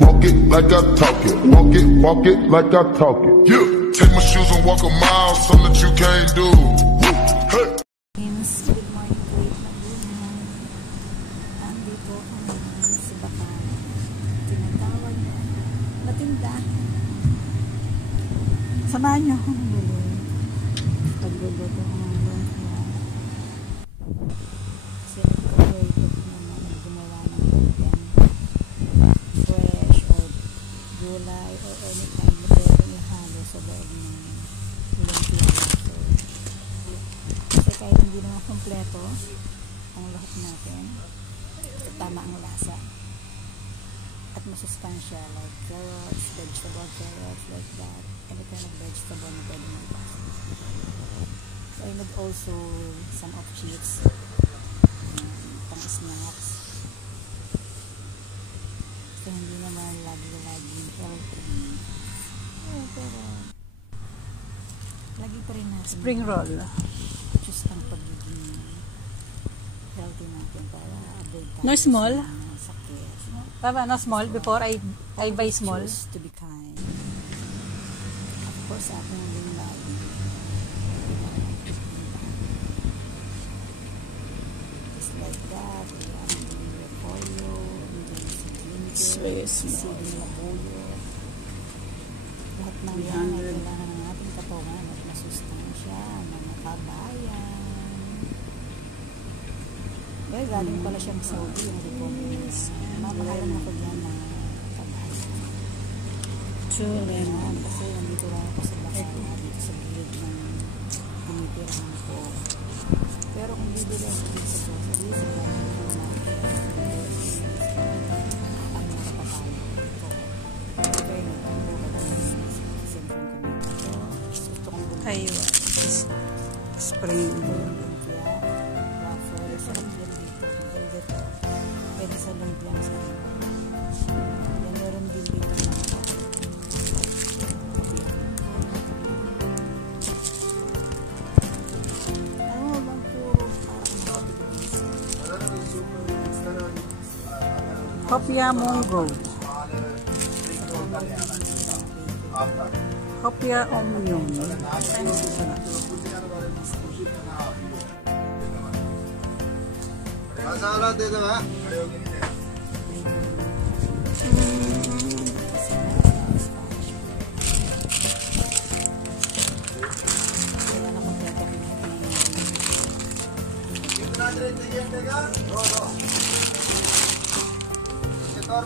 walk it like I talk it. Walk it like I talk it. Yeah, take my shoes and walk a mile, something that you can't do. Hey. Good morning po, magunan. Andito kami sa Bakan. Tinatawag na matindahan. Samahan niyo akong bili. Pagluluto ko ng lumpia. Kasi nagka-work naman gumawa ng lumpia. Fresh or gulay or any kind na pwedeng ihalo sa loob ng lumpia. Kasi kahit hindi naman kompleto ang lahat natin, tama ang lasa at masustansya, like carrots, vegetable carrots, like that, any kind of vegetable na pwede magbasa. So I need also some of chips, pang snacks, so hindi naman lagi healthy, pero lagi pa rin natin spring roll. Just ang pagiging healthy natin para avoid tayo No small? sa sakit. Tama, no small before I buy small. Choose to be kind. Of course, akin din lagi. Just like that. Ayan, yung repolyo, yung ginger, seeding labuyo. Lahat ng yan ay kailangan ng ating katawan at masustansya, mga kabayan. Well, galing pala siyang Saudi, yung repolyo. Mamahalan ako dyan ng kabayan. Ayan, kasi nandito lang ako sa Bakan, dito sa gilid ng tinitirahan ko. Pero kung bibili ako dito sa grocery, sa grocery natin, ang mga papaya ito. Okay, nagpapuro ka ng simpleng kumita. Gusto kong bumili. Ayun. Spring roll. Lumpia, waffle, sarap yan dito. Maganda ito. Pwede sa lumpia sa dito. Then meron din dito ng Hopia Mongo. Hopia Onion. Masala dito ba? Ito,